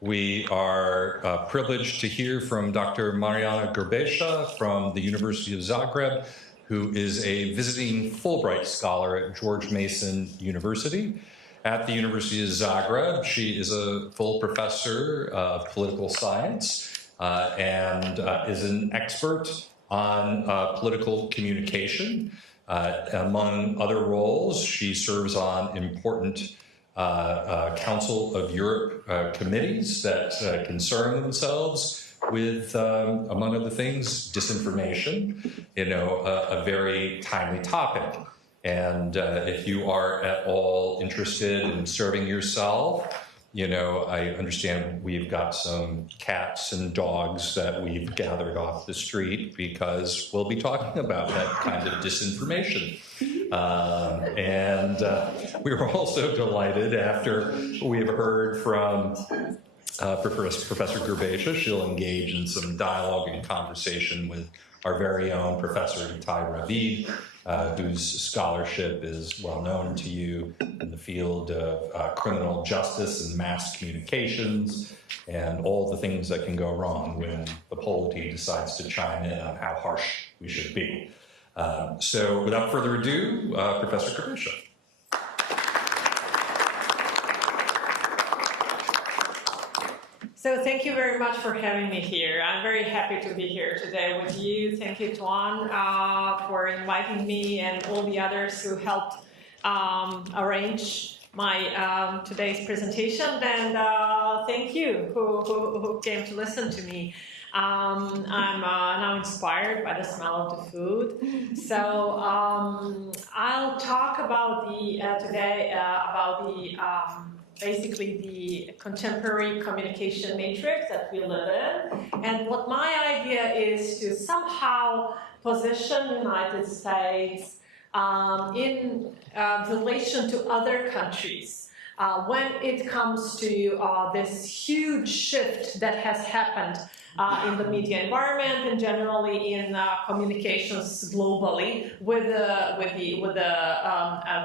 We are privileged to hear from Dr. Marijana Grbesa from the University of Zagreb, who is a visiting Fulbright scholar at George Mason University. At the University of Zagreb, she is a full professor of political science and is an expert on political communication. Among other roles, she serves on important Council of Europe committees that concern themselves with, among other things, disinformation, a very timely topic. And if you are at all interested in serving yourself, I understand we've got some cats and dogs that we've gathered off the street because we'll be talking about that kind of disinformation. And we were also delighted after we have heard from Professor Grbesa. She'll engage in some dialogue and conversation with our very own Professor Itai Ravid, whose scholarship is well known to you in the field of criminal justice and mass communications and all the things that can go wrong when the polity decides to chime in on how harsh we should be. So without further ado, Professor Grbesa. So thank you very much for having me here. I'm very happy to be here today with you. Thank you, Tuan, for inviting me and all the others who helped arrange my today's presentation. And thank you who came to listen to me. I'm now inspired by the smell of the food. So I'll talk about today about the basically the contemporary communication matrix that we live in, and what my idea is to somehow position the United States in relation to other countries when it comes to this huge shift that has happened in the media environment and generally in communications globally with the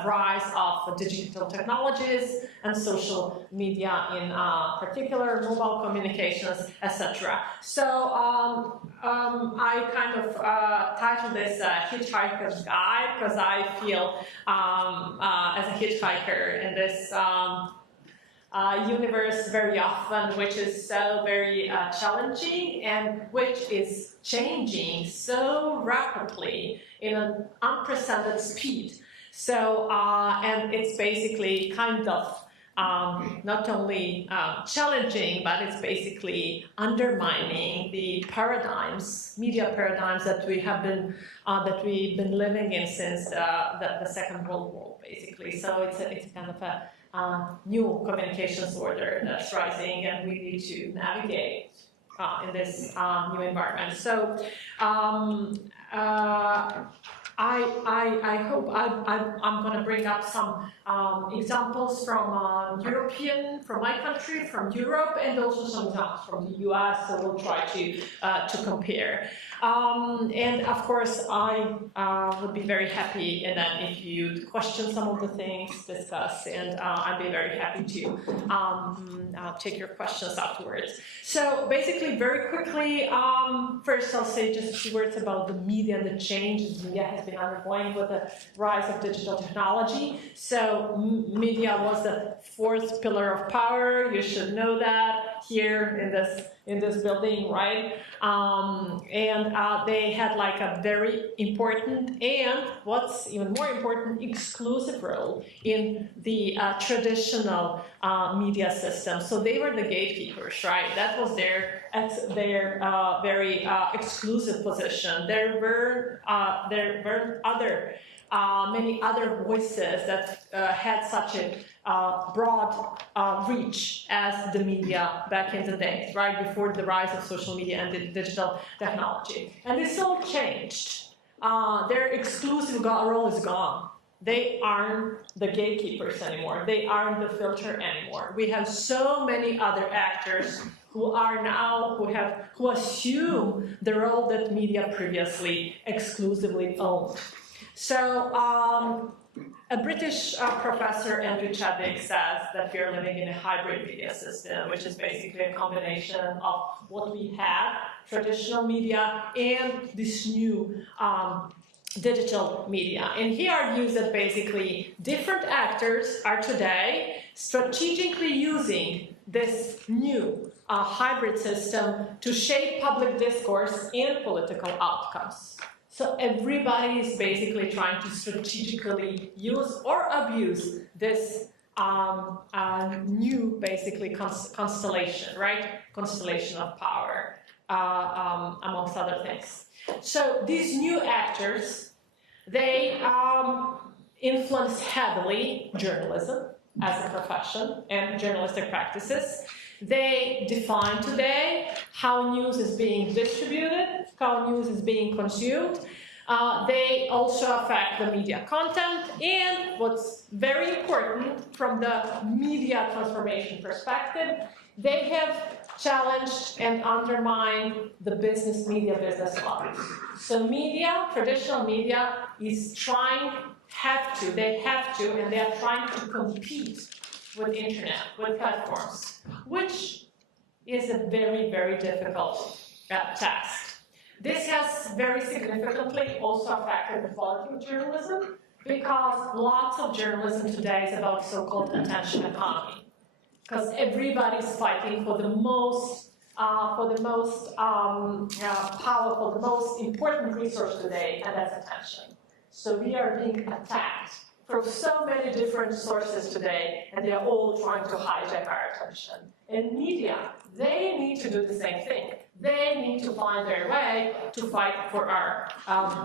rise of digital technologies and social media in particular, mobile communications, etc. So I kind of titled this Hitchhiker's Guide because I feel as a hitchhiker in this universe very often, which is so very challenging and which is changing so rapidly in an unprecedented speed. So, and it's basically kind of not only challenging, but it's basically undermining the paradigms, media paradigms that we have been we've been living in since the Second World War, basically. So it's kind of a new communications order that's rising, and we need to navigate in this new environment. So I hope I'm going to bring up some examples from my country, from Europe, and also some examples from the US, so we'll try to compare. And of course, I would be very happy that if you question some of the things discussed, and I'd be very happy to take your questions afterwards. So basically, very quickly, first I'll say just a few words about the media and the changes media has been undergoing with the rise of digital technology. So media was the fourth pillar of power. You should know that here in this building, right? And they had like a very important and what's even more important, exclusive role in the traditional media system. So they were the gatekeepers, right? That was their very exclusive position. There were many other voices that had such a broad reach as the media back in the day, right before the rise of social media and the digital technology. And this all changed. Their exclusive role is gone. They aren't the gatekeepers anymore. They aren't the filter anymore. We have so many other actors who are now, who assume the role that media previously exclusively owned. So A British professor, Andrew Chadwick, says that we are living in a hybrid media system, which is basically a combination of what we had, traditional media, and this new digital media. And he argues that basically different actors are today strategically using this new hybrid system to shape public discourse and political outcomes. So everybody is basically trying to strategically use or abuse this new, basically, constellation, right? Constellation of power, amongst other things. So these new actors, they influence heavily journalism as a profession and journalistic practices. They define today how news is being distributed, how news is being consumed. They also affect the media content, and what's very important from the media transformation perspective, they have challenged and undermined the media business model. So media, traditional media, is trying, they have to, and they are trying to compete with internet, with platforms, which is a very, very difficult task. This has very significantly also affected the quality of journalism, because lots of journalism today is about so-called attention economy, because everybody's fighting for the most powerful, the most important resource today, and that's attention. So we are being attacked from so many different sources today, and they're all trying to hijack our attention. And media, they need to do the same thing. They need to find their way to fight for our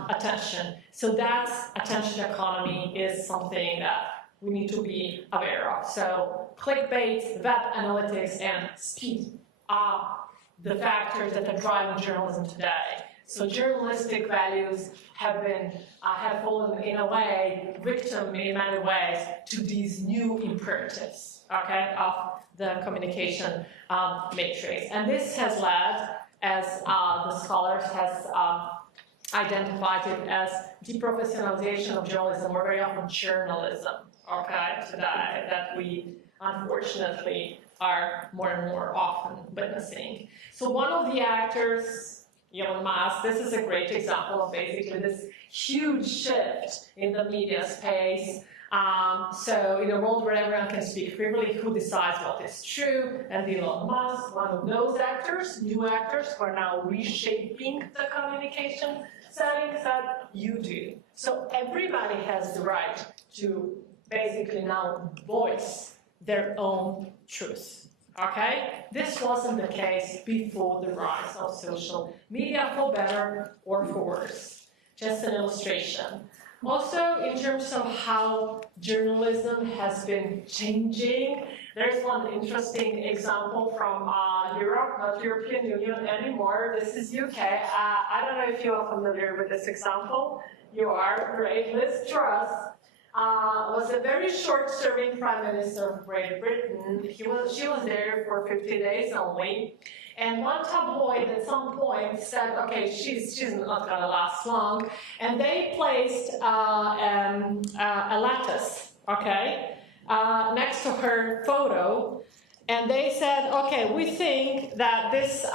attention. So that's attention economy is something that we need to be aware of. So clickbait, web analytics, and speed are the factors that are driving journalism today. So journalistic values have fallen in a way, victim in many ways, to these new imperatives, okay, of the communication matrix. And this has led, as the scholars has identified it as deprofessionalization of journalism, or very often journalism, okay, today, that we unfortunately are more and more often witnessing. So one of the actors, Elon Musk, this is a great example of basically this huge shift in the media space. So in a world where everyone can speak freely, who decides what is true? And Elon Musk, one of those actors, new actors, who are now reshaping the communication settings, that you do. So everybody has the right to basically now voice their own truth. Okay? This wasn't the case before the rise of social media, for better or for worse. Just an illustration. Also, in terms of how journalism has been changing, there's one interesting example from Europe, not European Union anymore. This is UK. I don't know if you are familiar with this example. You are, great. Liz Truss was a very short-serving Prime Minister of Great Britain. She was there for 50 days only. And one tabloid at some point said, okay, she's not going to last long. And they placed a lettuce, okay, next to her photo. And they said, okay, we think that this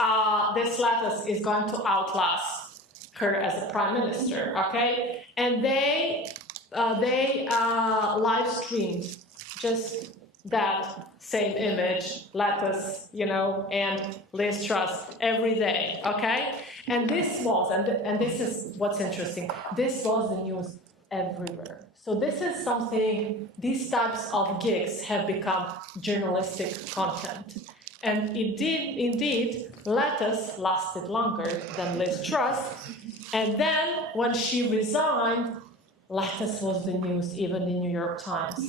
lettuce is going to outlast her as a prime minister, okay? And they live streamed just that same image, lettuce, and Liz Truss every day, okay? And this was, and this is what's interesting, this was the news everywhere. So this is something, these types of gigs have become journalistic content. And indeed, lettuce lasted longer than Liz Truss. And then when she resigned, lettuce was the news, even the New York Times,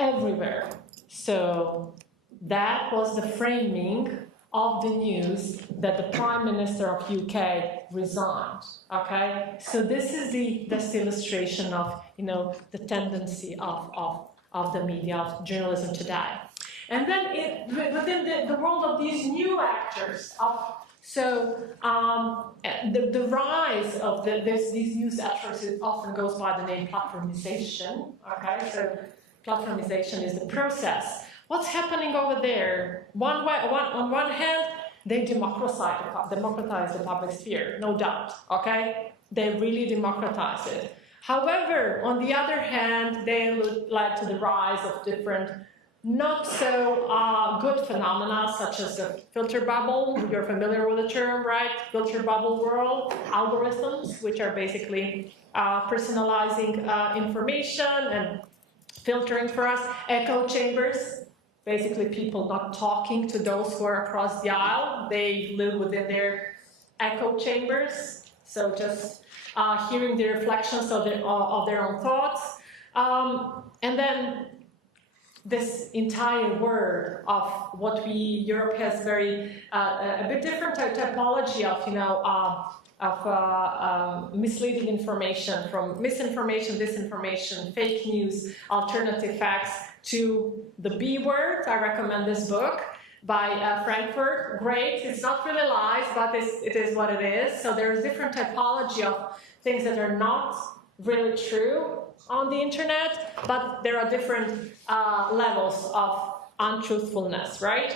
everywhere. So that was the framing of the news that the Prime Minister of UK resigned, okay? So this is this illustration of, the tendency of the media, of journalism today. And then within the world of these new actors, of So the rise of these news networks often goes by the name platformization. Okay, so platformization is the process. What's happening over there? On one hand, they democratize the public sphere, no doubt. Okay, they really democratize it. However, on the other hand, they led to the rise of different not so good phenomena such as the filter bubble. You're familiar with the term, right? Filter bubble world, algorithms, which are basically personalizing information and filtering for us. Echo chambers, basically people not talking to those who are across the aisle. They live within their echo chambers, so just hearing the reflections of their own thoughts. And then this entire world of what Europe has a bit different typology of, misleading information, from misinformation, disinformation, fake news, alternative facts, to the B word. I recommend this book by Frankfurt. Great, it's not really lies, but it is what it is. So there's different typology of things that are not really true on the internet, but there are different levels of untruthfulness, right?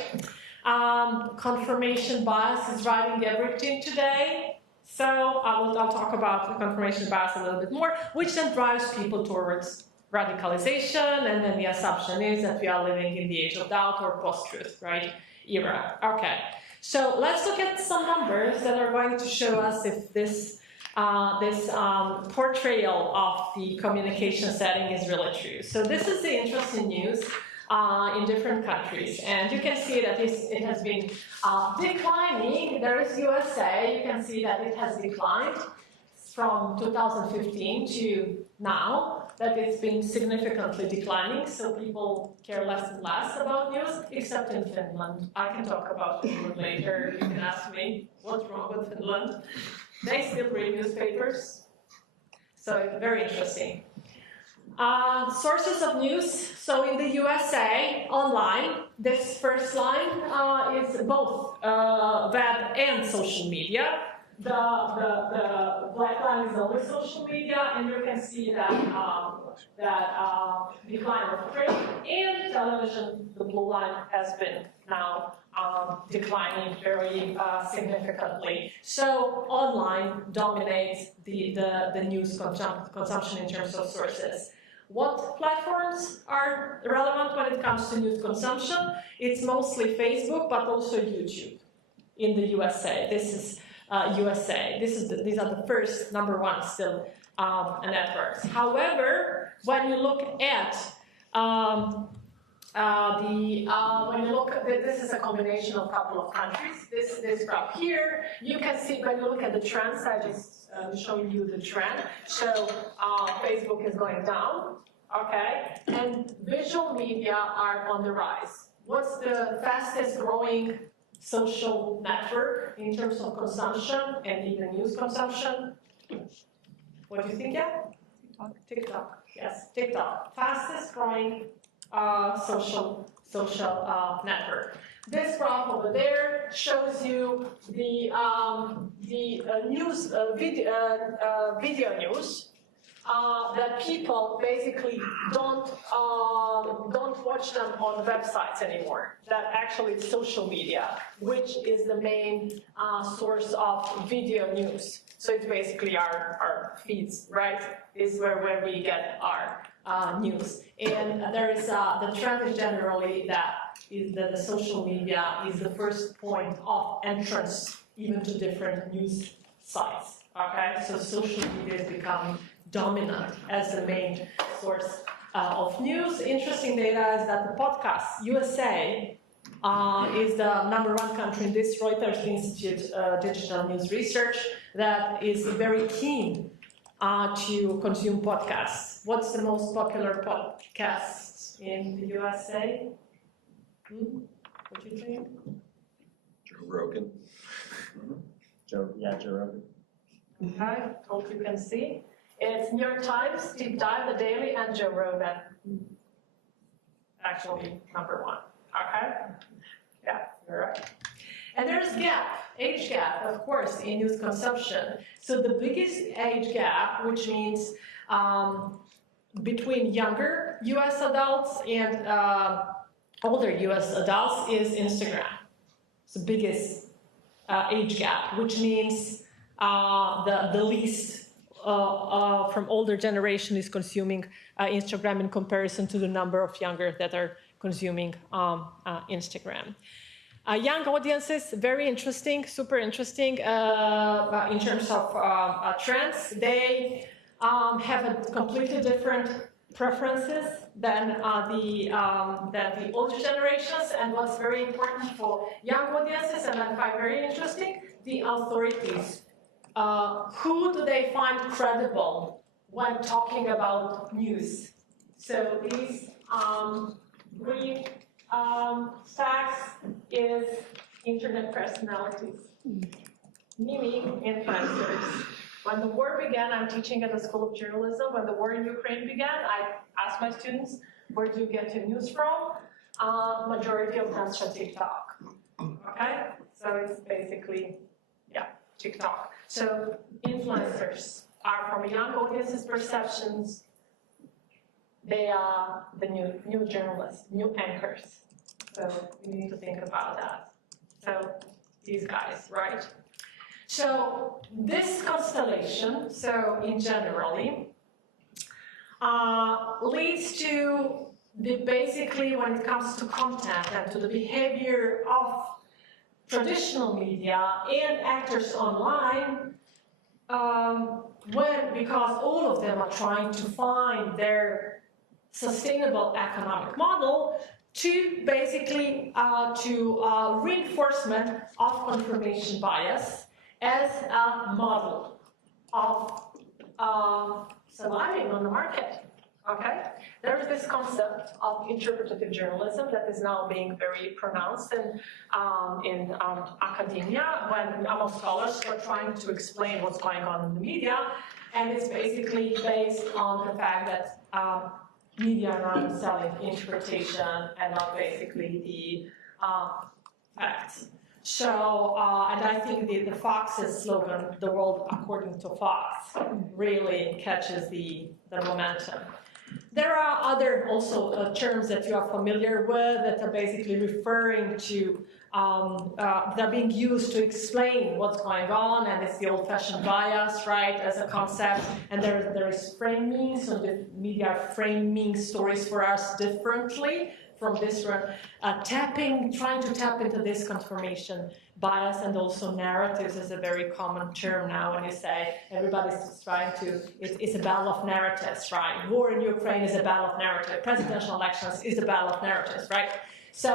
Confirmation bias is driving everything today. So I'll talk about the confirmation bias a little bit more, which then drives people towards radicalization, and then the assumption is that we are living in the age of doubt or post-truth, right, era. Okay, so let's look at some numbers that are going to show us if this portrayal of the communication setting is really true. So this is the interesting news in different countries, and you can see that it has been declining. There is USA. You can see that it has declined from 2015 to now, that it's been significantly declining, so people care less and less about news, except in Finland. I can talk about Finland later. You can ask me what's wrong with Finland. They still read newspapers, so it's very interesting. Sources of news. So in the USA, online, this first line is both web and social media. The black line is only social media, and you can see that decline of print and television. The blue line has been now declining very significantly. So online dominates the news consumption in terms of sources. What platforms are relevant when it comes to news consumption? It's mostly Facebook, but also YouTube in the USA. This is USA. These are the first #1 still networks. However, when you look at this is a combination of a couple of countries. This graph here, you can see when you look at the trends. I just showed you the trend. So Facebook is going down, okay, and visual media are on the rise. What's the fastest growing social network in terms of consumption and even news consumption? What do you think? Yeah, TikTok. Yes, TikTok, fastest growing social network. This graph over there shows you the news video news that people basically don't watch them on websites anymore. That actually is social media, which is the main source of video news. So it's basically our feeds, right? Is where we get our news. And there is the trend is generally that the social media is the first point of entrance even to different news sites. Okay, so social media is becoming dominant as the main source of news. Interesting data is that the podcast, USA, is the #1 country in this Reuters Institute digital news research that is very keen to consume podcasts. What's the most popular podcast in the USA? What do you think? Joe Rogan. Joe Rogan. Okay, hope you can see. It's New York Times, Deep Dive, The Daily, and Joe Rogan. Actually, #1. Okay? Yeah, you're right. And there's gap. age gap, of course, in news consumption. So the biggest age gap, which means between younger US adults and older US adults, is Instagram. It's the biggest age gap, which means the least from older generation is consuming Instagram in comparison to the number of younger that are consuming Instagram. Young audiences, very interesting, super interesting in terms of trends. They have a completely different preferences than the older generations. And what's very important for young audiences, and I find very interesting, the authorities. Who do they find credible when talking about news? So these green stacks is internet personalities, meaning influencers. When the war began, I'm teaching at the School of Journalism. When the war in Ukraine began, I asked my students, where do you get your news from? Majority of times from TikTok. Okay? So it's basically, yeah, TikTok. So influencers are, from a young audience's perceptions, they are the new journalists, new anchors. So we need to think about that. So these guys, right? So this constellation, so in generally, leads to the basically, when it comes to content and to the behavior of traditional media and actors online, because all of them are trying to find their sustainable economic model to basically reinforcement of confirmation bias as a model of surviving on the market. Okay, there is this concept of interpretative journalism that is now being very pronounced in academia, when among scholars are trying to explain what's going on in the media, and it's basically based on the fact that media are not selling interpretation and not basically the facts. So, and I think the Fox's slogan, "The world according to Fox," really catches the momentum. There are other also terms that you are familiar with that are basically referring to, that are being used to explain what's going on, and it's the old-fashioned bias, right, as a concept. And there is framing, so the media are framing stories for us differently from this, trying to tap into this confirmation bias, and also narratives is a very common term now when you say everybody's trying to, it's a battle of narratives, right? War in Ukraine is a battle of narrative. Presidential elections is a battle of narratives, right? So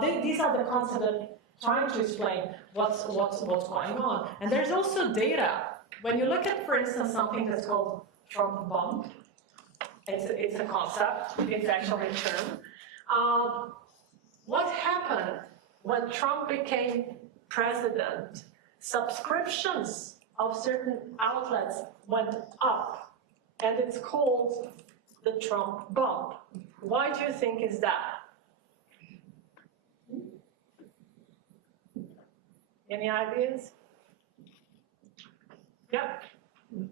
these are the concepts that trying to explain what's going on. And there's also data. When you look at, for instance, something that's called Trump bomb, it's a concept, it's actually a term. What happened when Trump became president? Subscriptions of certain outlets went up, and it's called the Trump bump. Why do you think is that? Any ideas? Yep.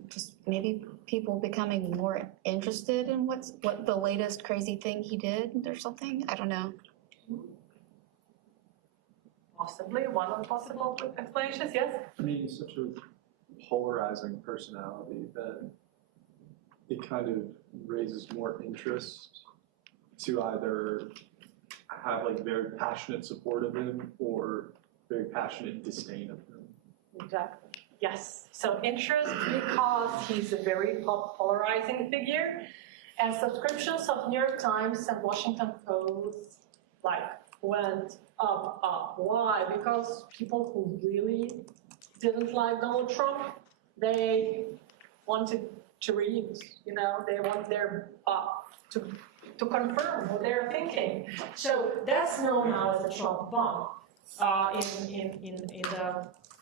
Just maybe people becoming more interested in what the latest crazy thing he did or something. I don't know. Possibly one of the possible explanations. Yes. I mean, he's such a polarizing personality that it kind of raises more interest to either have like very passionate support of him or very passionate disdain of him. Exactly. Yes. So interest because he's a very polarizing figure, and subscriptions of New York Times and Washington Post went up. Why? Because people who really didn't like Donald Trump, they wanted to read. You know, they want their to confirm what they're thinking. So that's known now as the Trump bomb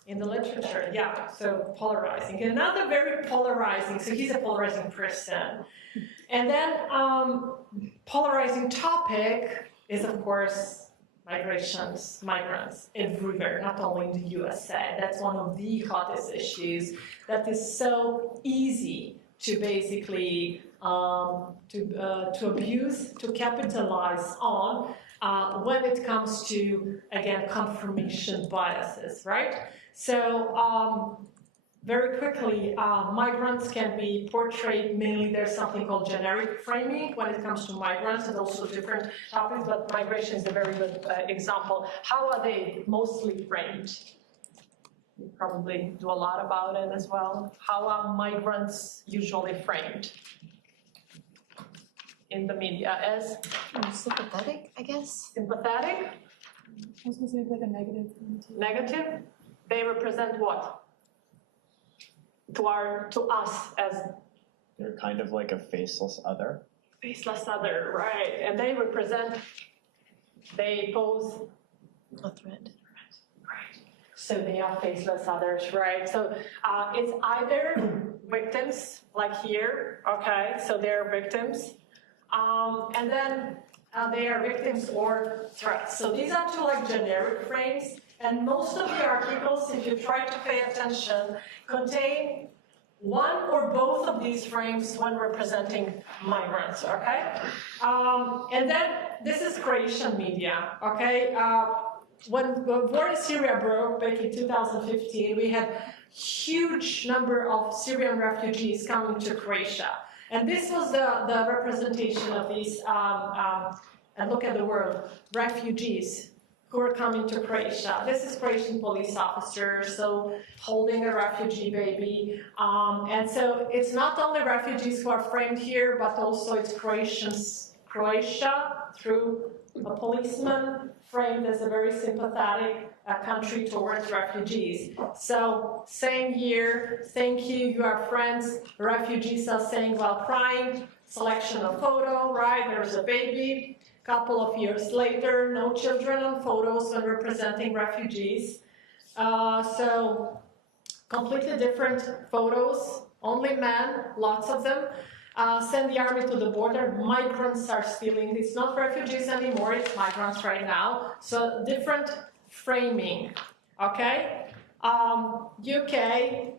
in the literature. Yeah. So polarizing. Another very polarizing. So he's a polarizing person, and then polarizing topic is of course migrants everywhere, not only in the USA. That's one of the hottest issues that is so easy to basically to abuse, to capitalize on when it comes to, again, confirmation biases, right? So very quickly, migrants can be portrayed mainly, there's something called generic framing when it comes to migrants, and also different topics, but migration is a very good example. How are they mostly framed? You probably do a lot about it as well. How are migrants usually framed in the media? As Sympathetic, I guess. sympathetic, I was going to say like a negative. negative? They represent what? To us as They're kind of like a faceless other. faceless other, right? And they pose A threat. so they are faceless others, right? So it's either victims, like here, okay? So they're victims, and then they are victims or threats. So these are two like generic frames, and most of the articles, if you try to pay attention, contain one or both of these frames when representing migrants, okay? And then this is Croatian media, okay? When war in Syria broke back in 2015, we had huge number of Syrian refugees coming to Croatia. And this was the representation of these, and look at the word, refugees who are coming to Croatia. This is Croatian police officers, so holding a refugee baby. And so it's not only refugees who are framed here, but also it's Croatia through a policeman framed as a very sympathetic country towards refugees. So same here, thank you, you are friends. Refugees are saying while crying, selection of photo, right? There's a baby. Couple of years later, no children on photos when representing refugees. So completely different photos, only men, lots of them. Send the army to the border, migrants are stealing. It's not refugees anymore, it's migrants right now. So different framing, okay? UK,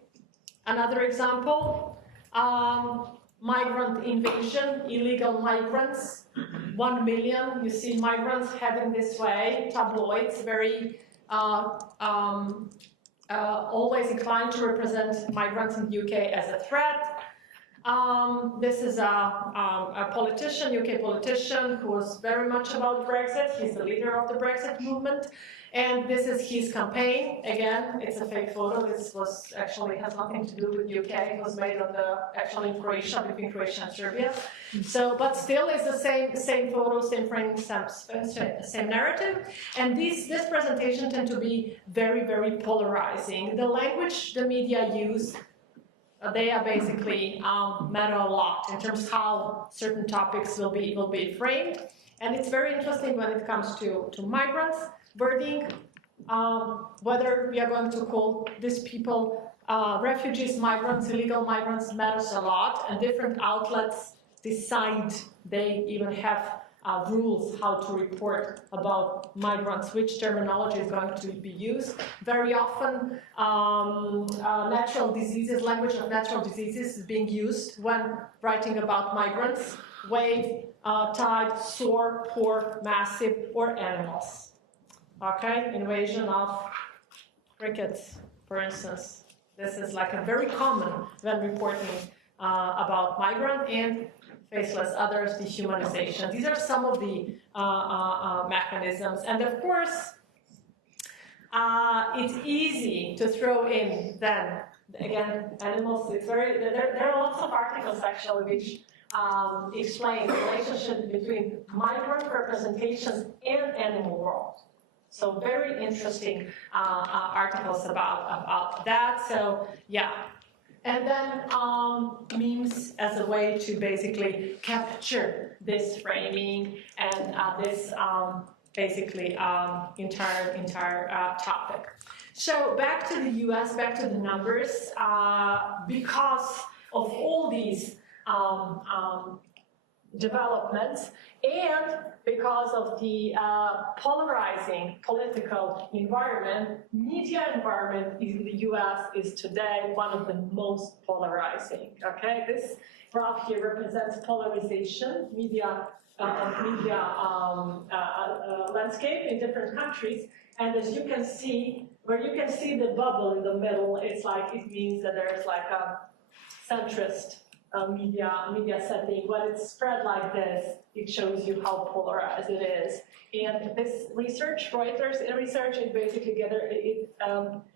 another example. Migrant invasion, illegal migrants, 1 million, you see migrants heading this way, tabloids, very always inclined to represent migrants in the UK as a threat. This is a politician, UK politician, who was very much about Brexit. He's the leader of the Brexit movement. And this is his campaign. Again, it's a fake photo. This was actually has nothing to do with UK. It was made on actually in Croatia, between Croatia and Serbia. So, but still, it's the same photo, same framing, same narrative. And this presentation tend to be very, very polarizing. The language the media use, they are basically matter a lot in terms of how certain topics will be framed. And it's very interesting when it comes to migrants. Wording, whether we are going to call these people refugees, migrants, illegal migrants matters a lot, and different outlets decide, they even have rules how to report about migrants, which terminology is going to be used. Very often, natural diseases, language of natural diseases is being used when writing about migrants. Wave, tide, sore, poor, massive, or animals. Okay, invasion of crickets, for instance. This is like a very common when reporting about migrant and faceless others, dehumanization. These are some of the mechanisms. And of course, it's easy to throw in then, again, animals. It's very, there are lots of articles actually which explain the relationship between migrant representations and animal world. So very interesting articles about that. So yeah, and then memes as a way to basically capture this framing and this basically entire topic. So back to the U.S., back to the numbers, because of all these developments, and because of the polarizing political environment, media environment in the US is today one of the most polarizing, okay? This graph here represents polarization, media landscape in different countries, and as you can see, where you can see the bubble in the middle, it's like, it means that there's like a centrist media setting. When it's spread like this, it shows you how polarized it is. And this research, Reuters research, is basically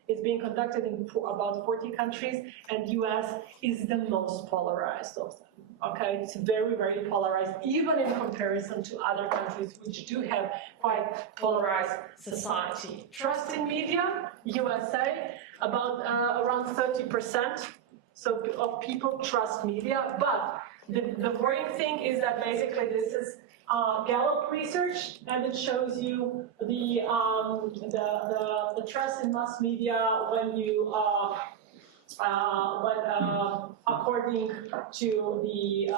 it's being conducted in about 40 countries, and US is the most polarized of them. Okay, it's very, very polarized, even in comparison to other countries which do have quite polarized society. Trust in media, USA, about around 30%. So of people trust media, but the worrying thing is that basically this is Gallup research, and it shows you the trust in mass media when you according to the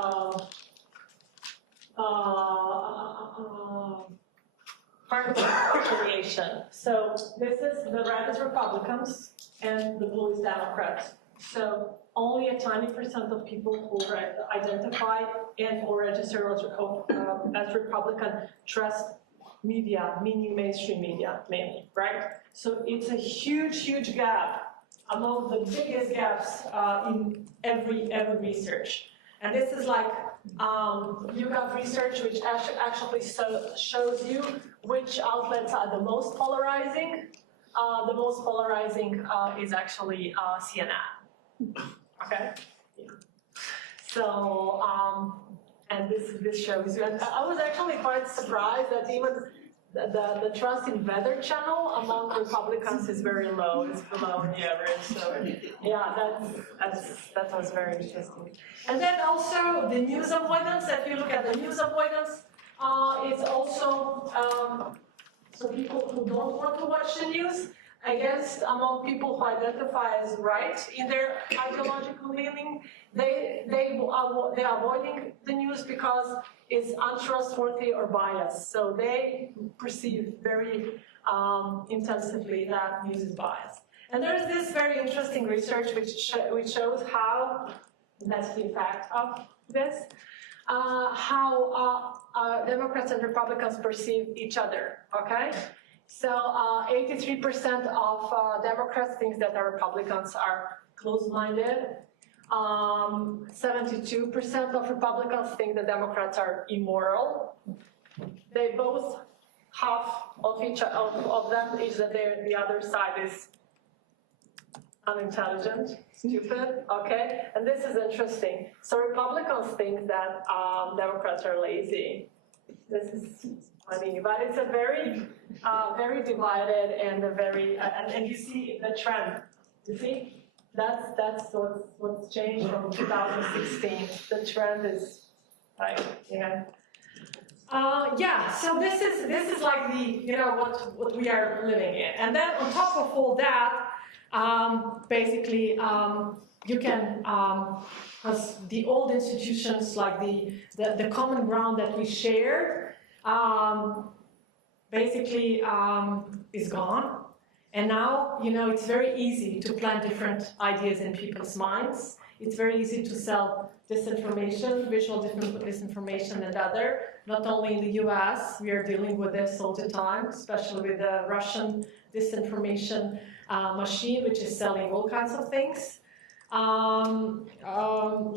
party affiliation. So this is the red is Republicans and the blue is Democrats. So only a tiny percent of people who identify and or register as Republican trust media, meaning mainstream media mainly, right? So it's a huge, huge gap, among the biggest gaps in every research. And this is like, you have research which actually shows you which outlets are the most polarizing. The most polarizing is actually CNN. Okay? Yeah. So, and this shows you, and I was actually quite surprised that even the trust in Weather Channel among Republicans is very low. It's below the average. So, yeah, that was very interesting. And then also the news avoidance. If you look at the news avoidance, it's also so people who don't want to watch the news. Against among people who identify as right in their ideological leaning, they are avoiding the news because it's untrustworthy or biased. So they perceive very intensively that news is biased. And there's this very interesting research which shows how, that's the effect of this, how Democrats and Republicans perceive each other. Okay. So 83% of Democrats think that the Republicans are closed-minded. 72% of Republicans think that Democrats are immoral. They both, half of them is that the other side is unintelligent, stupid, okay? And this is interesting. So Republicans think that Democrats are lazy. This is funny, but it's a very, very divided and a very, and you see the trend. You see, that's what's changed from 2016. The trend is like, yeah. Yeah. So this is like the what we are living in, and then on top of all that, basically you can. Because the old institutions, like the common ground that we shared, basically is gone. And now, it's very easy to plant different ideas in people's minds. It's very easy to sell disinformation, visual disinformation and other. Not only in the US, we are dealing with this all the time, especially with the Russian disinformation machine, which is selling all kinds of things.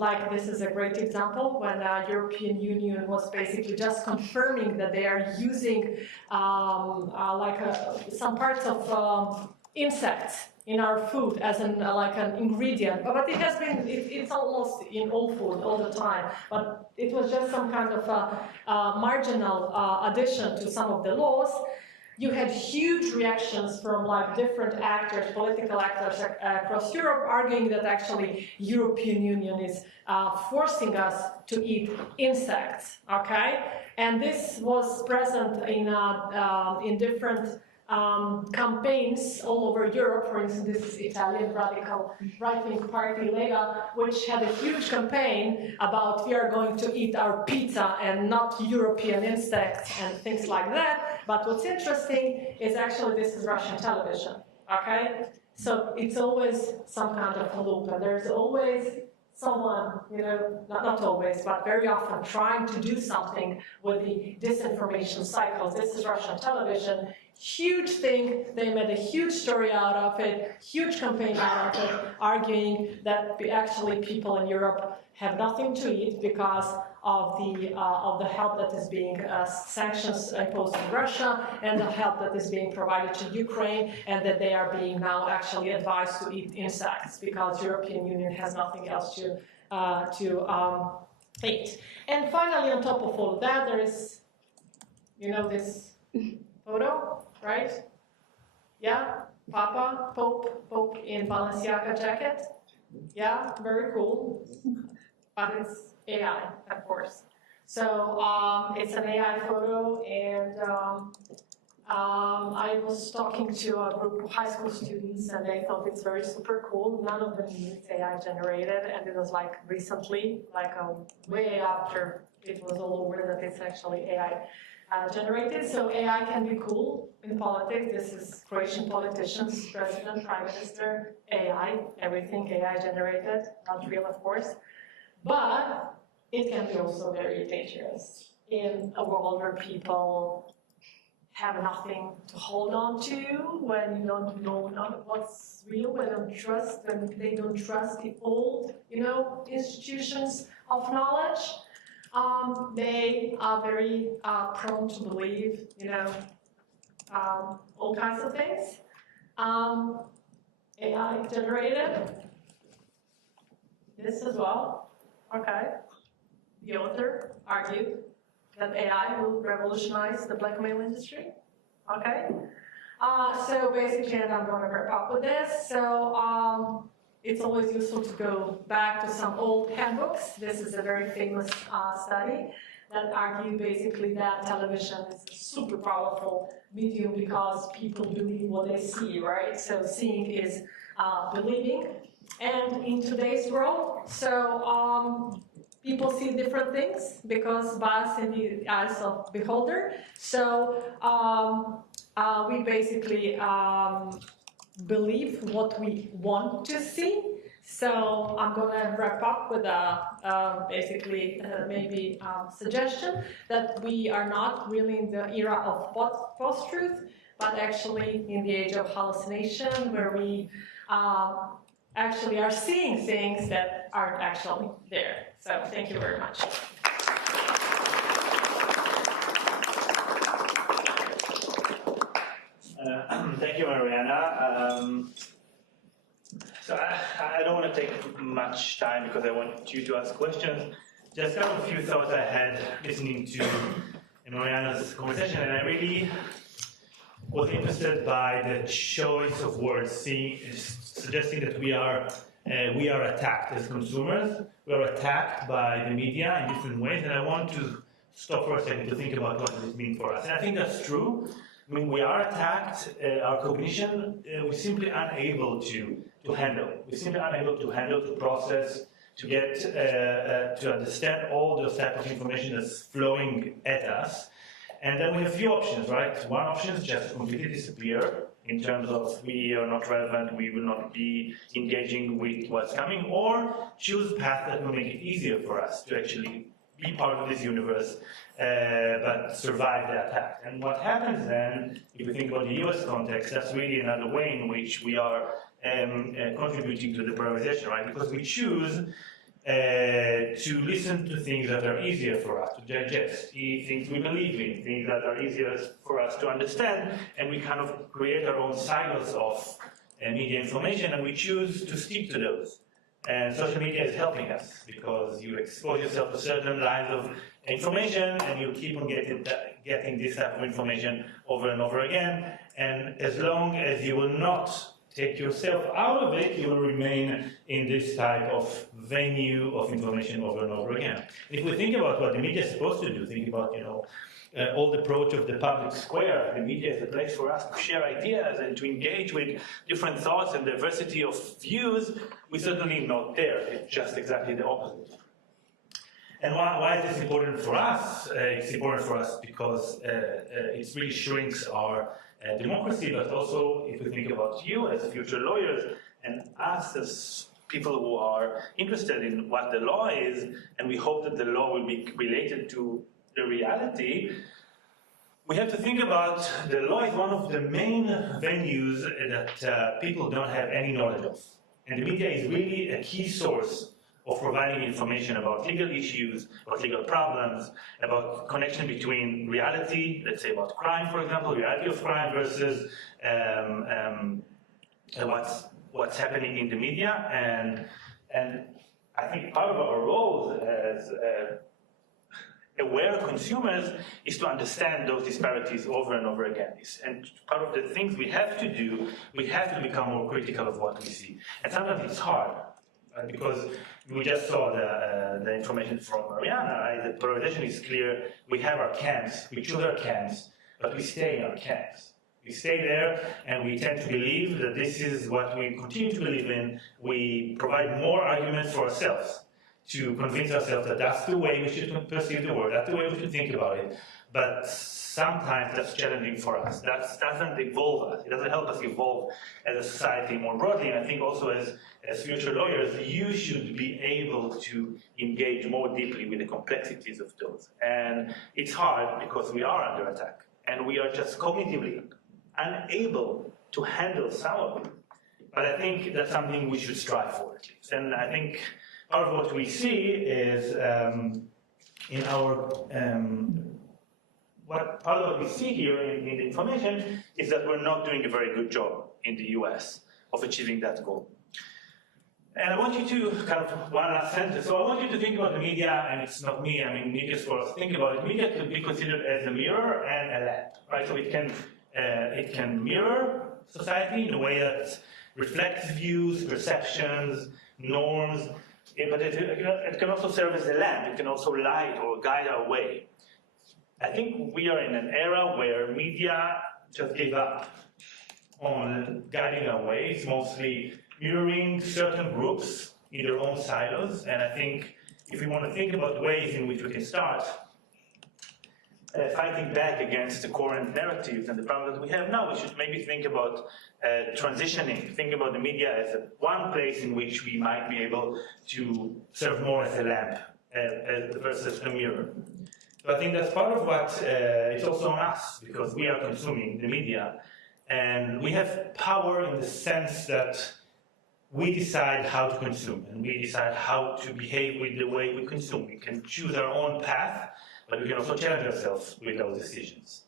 Like this is a great example when European Union was basically just confirming that they are using some parts of insects in our food as like an ingredient, but it has been, it's almost in all food all the time, but it was just some kind of marginal addition to some of the laws. You had huge reactions from like different actors, political actors across Europe, arguing that actually European Union is forcing us to eat insects. Okay, and this was present in different campaigns all over Europe. For instance, this is Italian radical right-wing party Lega, which had a huge campaign about we are going to eat our pizza and not European insects and things like that. But what's interesting is actually this is Russian television, okay? So it's always some kind of a loop, and there's always someone, you know, not always, but very often trying to do something with the disinformation cycles. This is Russian television. Huge thing, they made a huge story out of it, huge campaign out of it, arguing that actually people in Europe have nothing to eat because of the help that is being sanctions imposed on Russia and the help that is being provided to Ukraine, and that they are being now actually advised to eat insects because European Union has nothing else to eat. And finally, on top of all of that, there is, you know, this photo, right? Yeah, Papa, Pope in Balenciaga jacket. Yeah, very cool. But it's AI, of course. So it's an AI photo, and I was talking to a group of high school students, and they thought it's very super cool. None of them knew it's AI generated, and it was like recently, like way after it was all over, that it's actually AI generated. So AI can be cool in politics. This is Croatian politicians, president, prime minister, AI, everything AI generated, not real, of course. But it can be also very dangerous in a world where people have nothing to hold on to, when you don't know what's real, when they don't trust the old, you know, institutions of knowledge. They are very prone to believe, you know, all kinds of things. AI generated this as well. Okay. The author argued that AI will revolutionize the blackmail industry. Okay. So basically, and I'm going to wrap up with this. So it's always useful to go back to some old handbooks. This is a very famous study that argued basically that television is a super powerful medium because people believe what they see, right? So seeing is believing. And in today's world, so people see different things because bias in the eyes of beholder. So we basically believe what we want to see. So I'm going to wrap up with basically maybe suggestion that we are not really in the era of post-truth, but actually in the age of hallucination, where we actually are seeing things that aren't actually there. So thank you very much. Thank you, Marijana. So I don't want to take much time because I want you to ask questions. Just kind of a few thoughts I had listening to Marijana's conversation, and I really was interested by the choice of words, suggesting that we are attacked as consumers. We are attacked by the media in different ways, and I want to stop for a second to think about what does it mean for us. And I think that's true. I mean, we are attacked. Our cognition, we're simply unable to handle. We're simply unable to handle, to process, to get to understand all those type of information that's flowing at us. And then we have a few options, right? One option is just to completely disappear in terms of we are not relevant, we will not be engaging with what's coming, or choose a path that will make it easier for us to actually be part of this universe, but survive the attack. And what happens then, if we think about the US context, that's really another way in which we are contributing to the polarization, right? Because we choose to listen to things that are easier for us to digest, things we believe in, things that are easier for us to understand, and we kind of create our own silos of media information, and we choose to stick to those. And social media is helping us because you expose yourself to certain lines of information, and you keep on getting this type of information over and over again. And as long as you will not take yourself out of it, you will remain in this type of venue of information over and over again. And if we think about what the media is supposed to do, think about, old approach of the public square. The media is a place for us to share ideas and to engage with different thoughts and diversity of views. We're certainly not there. It's just exactly the opposite. And why is this important for us? It's important for us because it really shrinks our democracy, but also if we think about you as future lawyers and us as people who are interested in what the law is, and we hope that the law will be related to the reality, we have to think about the law is one of the main venues that people don't have any knowledge of. And the media is really a key source of providing information about legal issues, about legal problems, about connection between reality, let's say about crime, for example, reality of crime versus what's happening in the media. And I think part of our role as aware consumers is to understand those disparities over and over again. And part of the things we have to do, we have to become more critical of what we see. And sometimes it's hard, right? Because we just saw the information from Marijana, right? The polarization is clear. We have our camps, we choose our camps, but we stay in our camps. We stay there and we tend to believe that this is what we continue to believe in. We provide more arguments for ourselves to convince ourselves that that's the way we should perceive the world, that's the way we should think about it. But sometimes that's challenging for us. That doesn't evolve us. It doesn't help us evolve as a society more broadly. And I think also as future lawyers, you should be able to engage more deeply with the complexities of those. And it's hard because we are under attack. And we are just cognitively unable to handle some of it. But I think that's something we should strive for at least. And I think part of what we see is in our part of what we see here in the information is that we're not doing a very good job in the US of achieving that goal. And I want you to kind of one last sentence. So I want you to think about the media, and it's not me, I mean, media scholars think about it. Media could be considered as a mirror and a lamp, right? So it can mirror society in a way that reflects views, perceptions, norms, but it can also serve as a lamp. It can also light or guide our way. I think we are in an era where media just gave up on guiding our way. It's mostly mirroring certain groups in their own silos. And I think if we want to think about ways in which we can start fighting back against the current narratives and the problems that we have now, we should maybe think about transitioning, think about the media as one place in which we might be able to serve more as a lamp versus a mirror. So I think that's part of what it's also on us, because we are consuming the media, and we have power in the sense that we decide how to consume, and we decide how to behave with the way we consume. We can choose our own path, but we can also challenge ourselves with those decisions.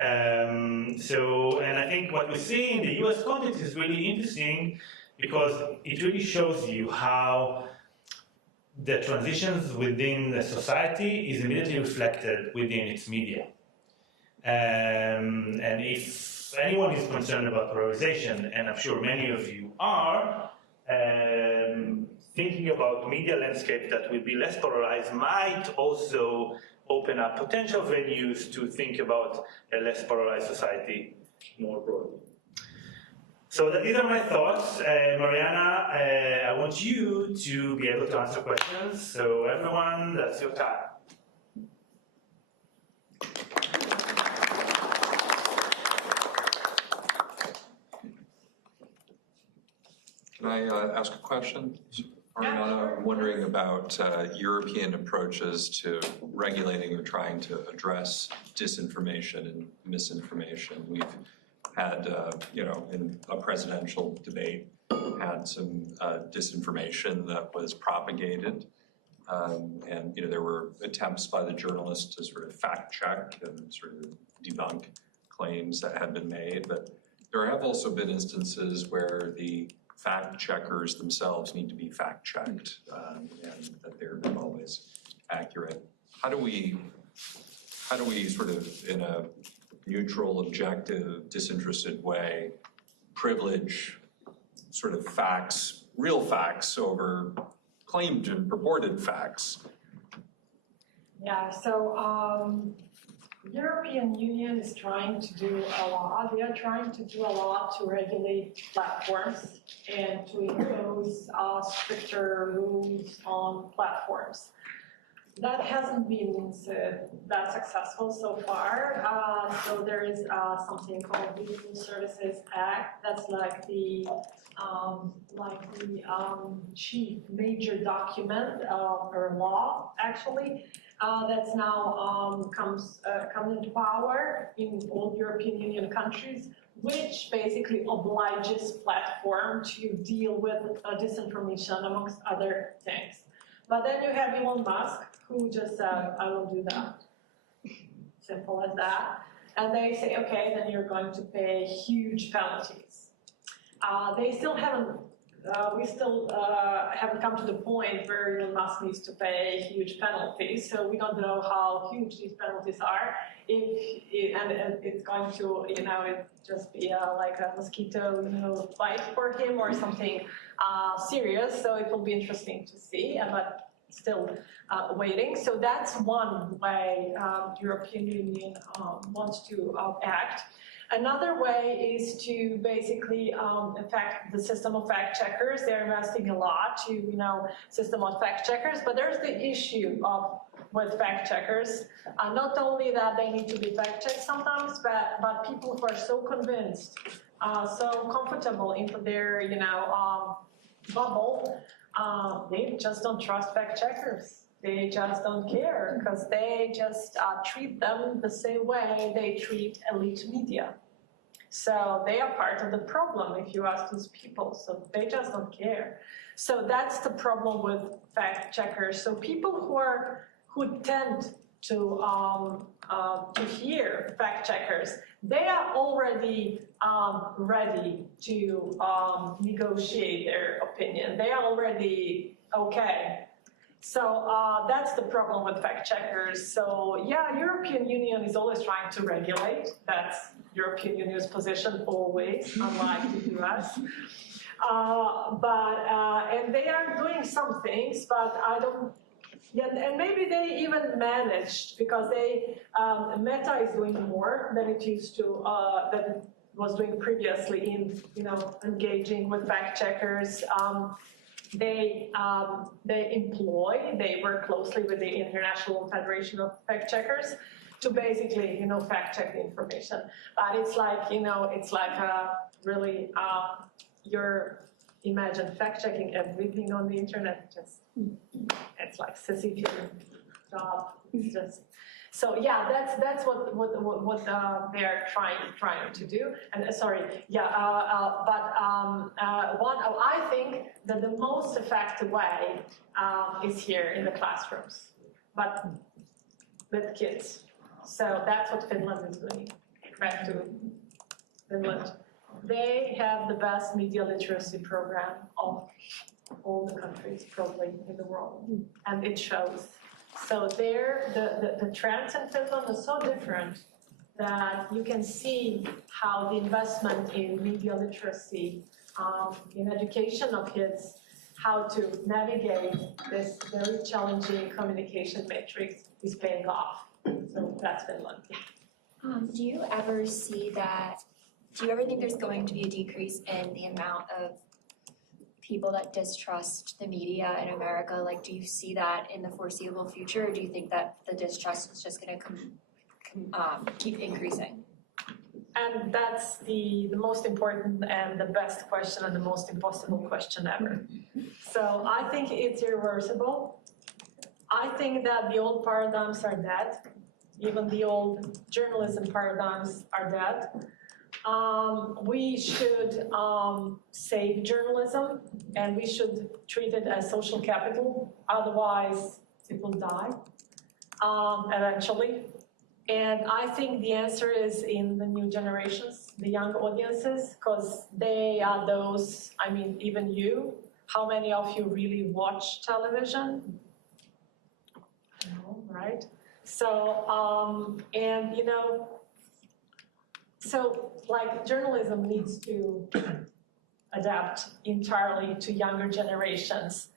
And I think what we see in the US context is really interesting because it really shows you how the transitions within the society is immediately reflected within its media. And if anyone is concerned about polarization, and I'm sure many of you are, thinking about media landscape that will be less polarized might also open up potential venues to think about a less polarized society more broadly. So these are my thoughts. Marijana, I want you to be able to answer questions. So everyone, that's your time. Can I ask a question? Marijana, I'm wondering about European approaches to regulating or trying to address disinformation and misinformation. We've had, in a presidential debate, had some disinformation that was propagated. And there were attempts by the journalists to sort of fact check and sort of debunk claims that had been made. But there have also been instances where the fact checkers themselves need to be fact checked, and that they're not always accurate. How do we sort of, in a neutral, objective, disinterested way, privilege sort of facts, real facts over claimed and purported facts? Yeah, so European Union is trying to do a lot. They are trying to do a lot to regulate platforms and to impose stricter rules on platforms. That hasn't been that successful so far. So there is something called Digital Services Act. That's like the chief major document or law, actually, that's now come into power in all European Union countries, which basically obliges platform to deal with disinformation, amongst other things. But then you have Elon Musk, who just said, I will do that. Simple as that. And they say, okay, then you're going to pay huge penalties. They still haven't, we still haven't come to the point where Elon Musk needs to pay huge penalties, so we don't know how huge these penalties are. And it's going to, it just be like a mosquito, bite for him or something serious. So it will be interesting to see, but still waiting. So that's one way European Union wants to act. Another way is to basically affect the system of fact checkers. They're investing a lot to, system of fact checkers, but there's the issue with fact checkers. Not only that they need to be fact checked sometimes, but people who are so convinced, so comfortable into their, bubble, they just don't trust fact checkers. They just don't care because they just treat them the same way they treat elite media. So they are part of the problem if you ask these people. So they just don't care. So that's the problem with fact checkers. So people who tend to hear fact checkers, they are already ready to negotiate their opinion. They are already okay. So that's the problem with fact checkers. So yeah, European Union is always trying to regulate. That's European Union's position always, unlike the US. And they are doing some things, but I don't. Yeah, and maybe they even managed because Meta is doing more than it used to, than it was doing previously in, engaging with fact checkers. They work closely with the International Federation of Fact Checkers to basically, fact check the information. But it's like, it's like really, imagine fact checking everything on the internet. It's like Sisyphean job. It's just. So yeah, that's what they're trying to do. And I think that the most effective way is here in the classrooms, but with kids. So that's what Finland is doing. Back to Finland, they have the best media literacy program of all the countries probably in the world, and it shows. So there, the trends in Finland are so different that you can see how the investment in media literacy, in education of kids, how to navigate this very challenging communication matrix is paying off. So that's Finland. Do you ever think there's going to be a decrease in the amount of people that distrust the media in America? Like, do you see that in the foreseeable future, or do you think that the distrust is just going to keep increasing? And that's the most important and the best question and the most impossible question ever. So I think it's irreversible. I think that the old paradigms are dead. Even the old journalism paradigms are dead. We should save journalism, and we should treat it as social capital. Otherwise, it will die eventually. And I think the answer is in the new generations, the young audiences, because they are those, even you, how many of you really watch television? No, right? So, so like journalism needs to adapt entirely to younger generations.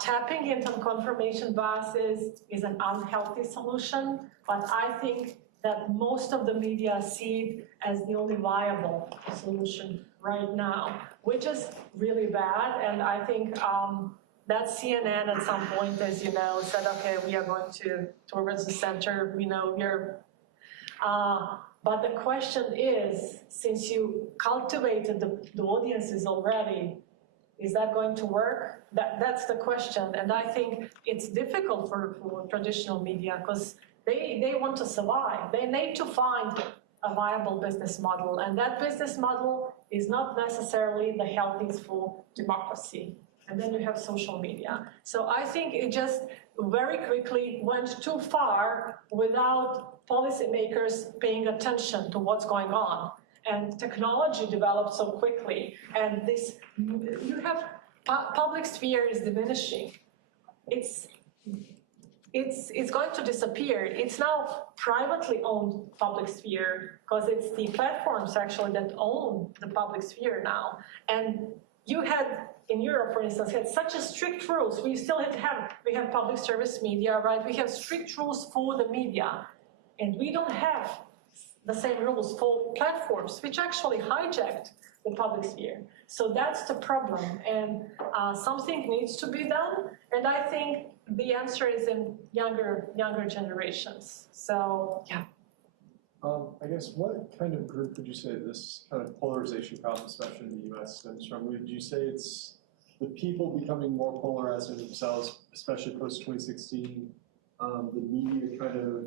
Tapping into confirmation biases is an unhealthy solution, but I think that most of the media see it as the only viable solution right now, which is really bad. And I think that CNN at some point, as you know, said, okay, we are going towards the center, but the question is, since you cultivated the audiences already, is that going to work? That's the question. And I think it's difficult for traditional media because they want to survive. They need to find a viable business model. And that business model is not necessarily the healthiest for democracy. And then you have social media. So I think it just very quickly went too far without policymakers paying attention to what's going on. And technology developed so quickly. And you have public sphere is diminishing. It's going to disappear. It's now privately owned public sphere because it's the platforms actually that own the public sphere now. And you had, in Europe, for instance, had such a strict rules. We still we have public service media, right? We have strict rules for the media. And we don't have the same rules for platforms, which actually hijacked the public sphere. So that's the problem. And something needs to be done. And I think the answer is in younger generations. So, yeah. I guess what kind of group would you say this kind of polarization problem, especially in the US, stems from? Would you say it's the people becoming more polarized in themselves, especially post-2016, the media kind of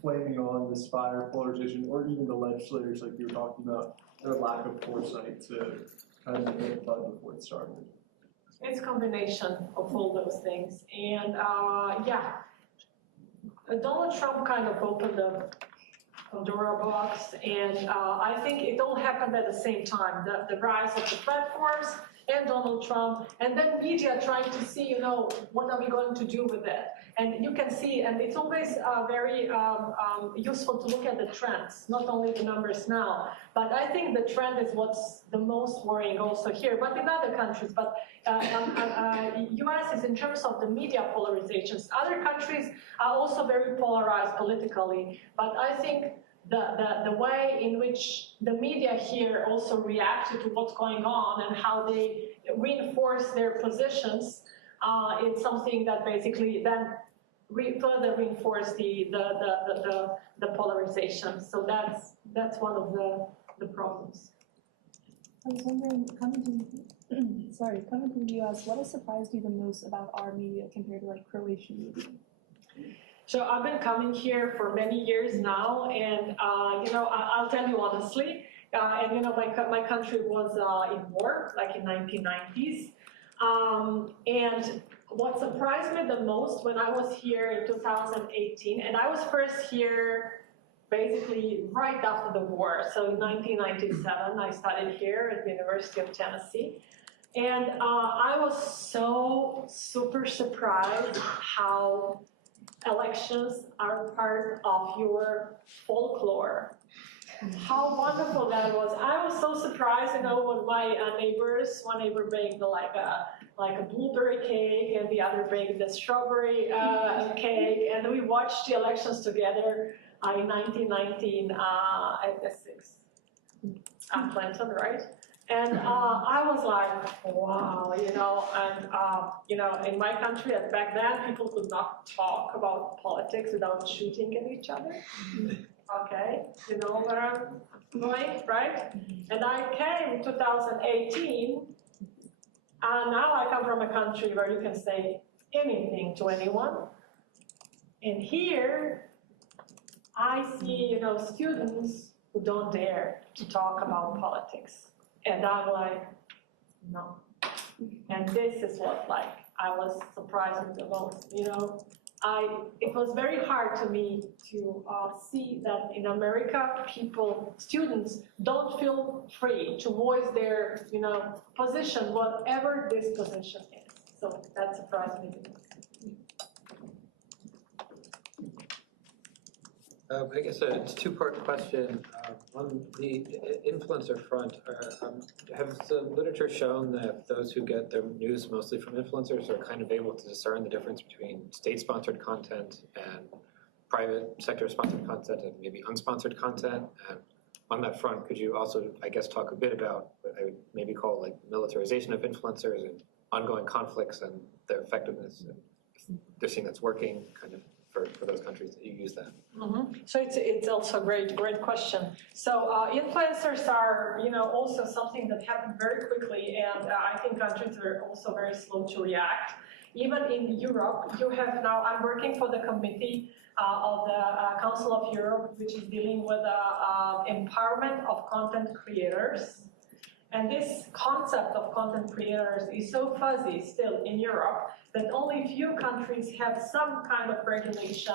flaming on this fire of polarization, or even the legislators like you were talking about, their lack of foresight to kind of nip it bud before it started? It's a combination of all those things. And Donald Trump kind of opened the Pandora box, and I think it all happened at the same time. The rise of the platforms and Donald Trump, and then media trying to see, what are we going to do with it? And you can see, and it's always very useful to look at the trends, not only the numbers now, but I think the trend is what's the most worrying also here, but in other countries. But US is in terms of the media polarizations. Other countries are also very polarized politically, but I think the way in which the media here also reacted to what's going on and how they reinforce their positions, it's something that basically then further reinforce the polarization. So that's one of the problems. I was wondering, coming to the US, what has surprised you the most about our media compared to like Croatian media? So I've been coming here for many years now, and I'll tell you honestly, my country was in war, like in 1990s, and what surprised me the most when I was here in 2018, and I was first here basically right after the war, so in 1997 I studied here at the University of Tennessee, and I was so super surprised how elections are part of your folklore. How wonderful that was. I was so surprised, when my one neighbor baked like a blueberry cake and the other baked the strawberry cake, and we watched the elections together in 1919 at the 6th Clinton, right? And I was like, wow, and in my country back then, people could not talk about politics without shooting at each other. Okay, you know where I'm going, right? And I came in 2018, and now I come from a country where you can say anything to anyone. And here, I see, students who don't dare to talk about politics. And I'm like, no. And this is what, I was surprised with the most, it was very hard to me to see that in America, students don't feel free to voice their, position, whatever this position is. So that surprised me the most. I guess it's a two-part question. On the influencer front, has the literature shown that those who get their news mostly from influencers are kind of able to discern the difference between state-sponsored content and private sector-sponsored content and maybe unsponsored content? And on that front, could you also, I guess, talk a bit about what I would maybe call like militarization of influencers and ongoing conflicts and their effectiveness, and if they're seeing that's working kind of for those countries that you use that? So it's also a great question. So influencers are, also something that happened very quickly, and I think countries are also very slow to react. Even in Europe, you have now, I'm working for the committee of the Council of Europe, which is dealing with empowerment of content creators. And this concept of content creators is so fuzzy still in Europe that only few countries have some kind of regulation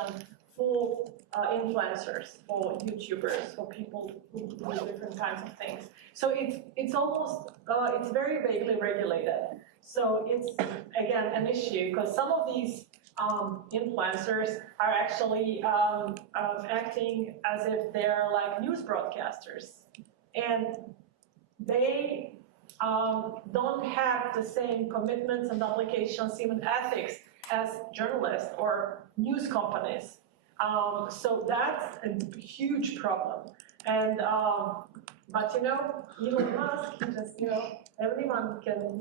for influencers, for YouTubers, for people who do different kinds of things. So it's almost, it's very vaguely regulated. So it's, again, an issue because some of these influencers are actually acting as if they're like news broadcasters. And they don't have the same commitments and obligations, even ethics, as journalists or news companies. So that's a huge problem. And but Elon Musk, he just everyone can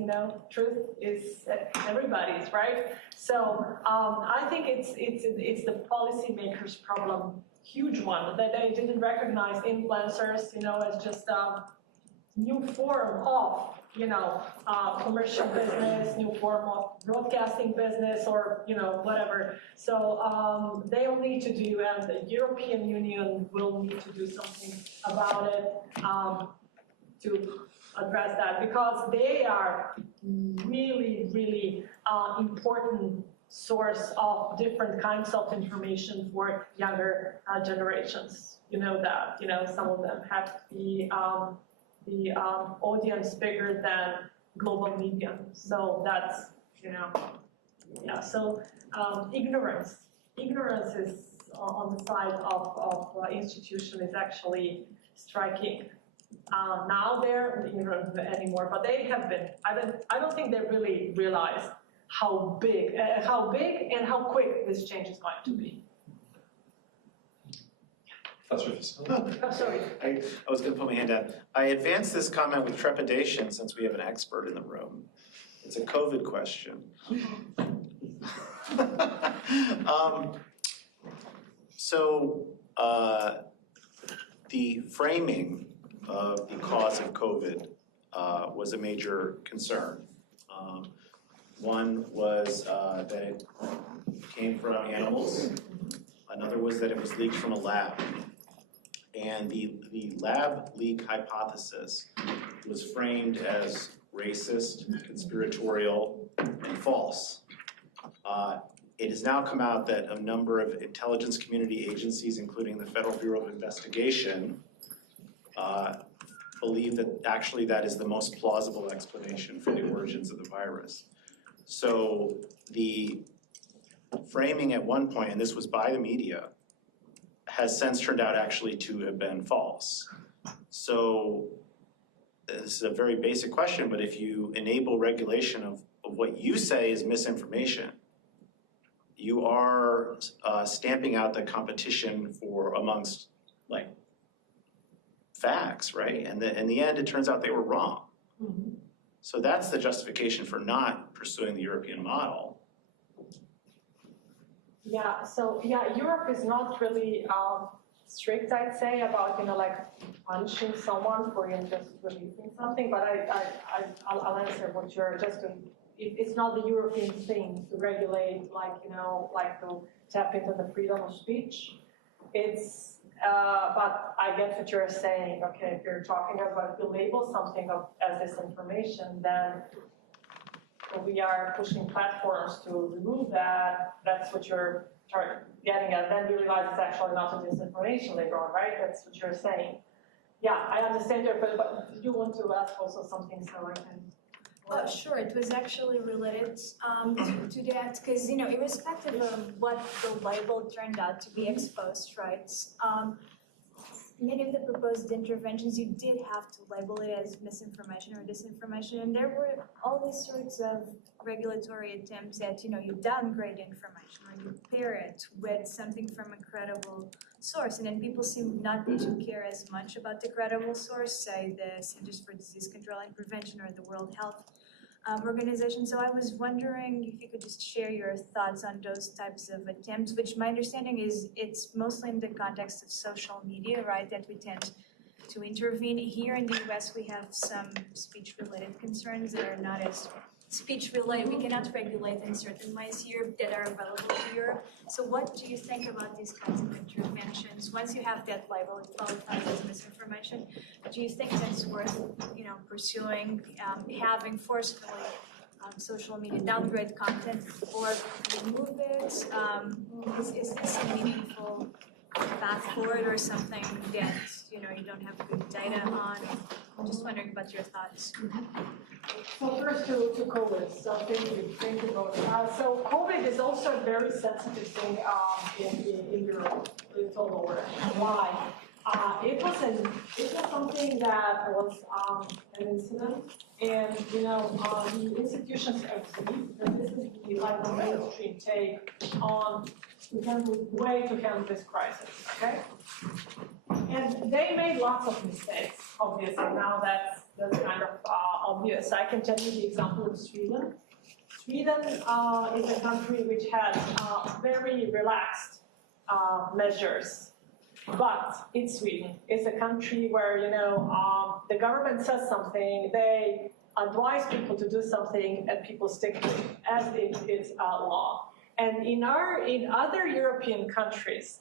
truth is everybody's, right? So I think it's the policymakers' problem, huge one, that they didn't recognize influencers, as just new form of, commercial business, new form of broadcasting business, or, whatever. So they will need to do, and the European Union will need to do something about it to address that, because they are really, really important source of different kinds of information for younger generations. Some of them have the audience bigger than global media. So that's, yeah. So ignorance is on the side of institution is actually striking. Now they're ignorant anymore, but they have been. I don't think they really realize how big and how quick this change is going to be. Oh, sorry. I was going to put my hand down. I advanced this comment with trepidation since we have an expert in the room. It's a COVID question. So the framing of the cause of COVID was a major concern. One was that it came from animals. Another was that it was leaked from a lab. And the lab leak hypothesis was framed as racist, conspiratorial, and false. It has now come out that a number of intelligence community agencies, including the Federal Bureau of Investigation, believe that actually that is the most plausible explanation for the origins of the virus. So the framing at one point, and this was by the media, has since turned out actually to have been false. So this is a very basic question, but if you enable regulation of what you say is misinformation, you are stamping out the competition for amongst like facts, right? And in the end, it turns out they were wrong. Mm-hmm. So that's the justification for not pursuing the European model. Yeah, so Europe is not really strict, I'd say, about like punishing someone for just releasing something. But I'll answer what you're just doing. It's not the European thing to regulate, like to tap into the freedom of speech. It's but I get what you're saying. Okay, if you're talking about, if you label something as disinformation, then we are pushing platforms to remove that. That's what you're getting at. Then we realize it's actually not a disinformation later on, right? That's what you're saying. Yeah, I understand you, but you want to ask also something, so I can. Sure, it was actually related to that, because, you know, irrespective of what the label turned out to be exposed, right? Many of the proposed interventions, you did have to label it as misinformation or disinformation, and there were all these sorts of regulatory attempts at, you know, you downgrade information or you pair it with something from a credible source, and then people seem not to care as much about the credible source, say the Centers for Disease Control and Prevention or the World Health Organization. So I was wondering if you could just share your thoughts on those types of attempts, which my understanding is it's mostly in the context of social media, right, that we tend to intervene. Here in the US, we have some speech-related concerns that are not as speech-related. We cannot regulate in certain ways here that are available to Europe. So what do you think about these kinds of interventions? Once you have that label, it qualifies as misinformation. Do you think that's worth, you know, pursuing, having forcefully social media downgrade content or remove it? Is this a meaningful path forward or something that, you know, you don't have good data on? I'm just wondering about your thoughts. So first to COVID, so thank you both. So COVID is also a very sensitive thing in Europe, in total world. Why? It was something that was an incident, and you know the institutions agreed that this is like the mainstream take on the way to handle this crisis. Okay, and they made lots of mistakes. Obviously, now that's kind of obvious. I can tell you the example of Sweden. Sweden is a country which has very relaxed measures. But it's Sweden. It's a country where, you know, the government says something, they advise people to do something, and people stick to it, as it is law. And in other European countries,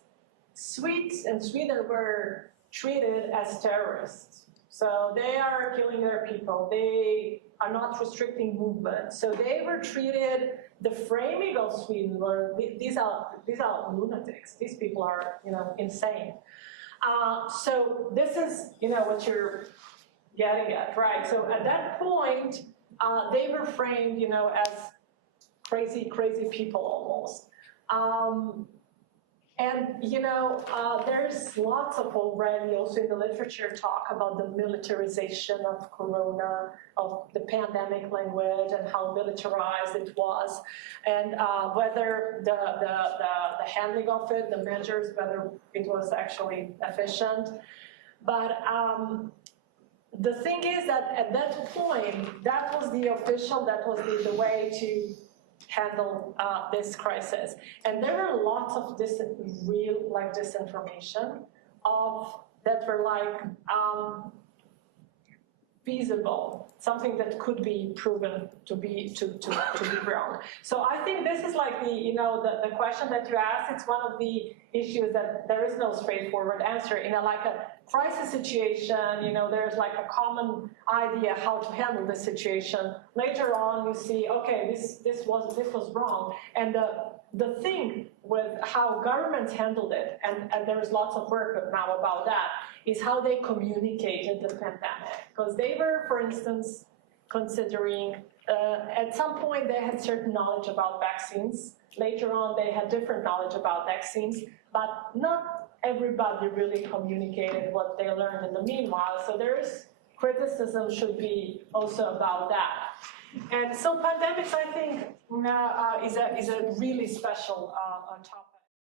Swedes and Sweden were treated as terrorists. So they are killing their people. They are not restricting movement. So they were treated. The framing of Sweden were these are lunatics. These people are, you know, insane. So this is, you know, what you're getting at, right? So at that point, they were framed, you know, as crazy people almost. And, you know, there's lots of already also in the literature talk about the militarization of Corona, of the pandemic language and how militarized it was, and whether the handling of it, the measures, whether it was actually efficient. But the thing is that at that point, that was the official, that was the way to handle this crisis. And there were lots of disinformation that were like feasible, something that could be proven to be wrong. So I think this is like the question that you asked. It's one of the issues that there is no straightforward answer. In like a crisis situation, there's like a common idea how to handle the situation. Later on, you see, okay, this was wrong, and the thing with how governments handled it, and there is lots of work now about that, is how they communicated the pandemic. Because they were, for instance, considering, at some point they had certain knowledge about vaccines. Later on, they had different knowledge about vaccines, but not everybody really communicated what they learned in the meanwhile. So there's criticism should be also about that. And so pandemics, I think, is a really special topic.